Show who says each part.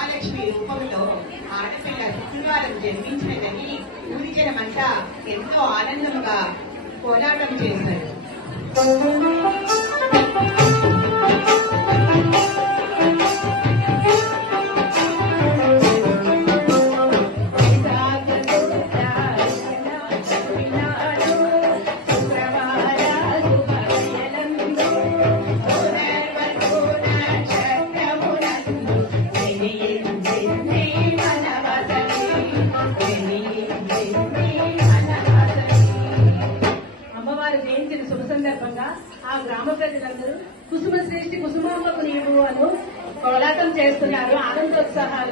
Speaker 1: మహాలక్ష్మి రూపంలో ఆడపిల్ల శుక్రవారం జన్మించినదని ఊరి జనమంతా ఎంతో ఆనందంగా కోలాటం చేశారు.
Speaker 2: అమ్మవారి జయంతిని శుభ సందర్భంగా ఆ గ్రామ ప్రజలందరూ కుసుమ శ్రేష్ఠి కుసుమాంబకు నీవు అను కోలాటం చేస్తున్నారు. ఆనందోత్సాహాలు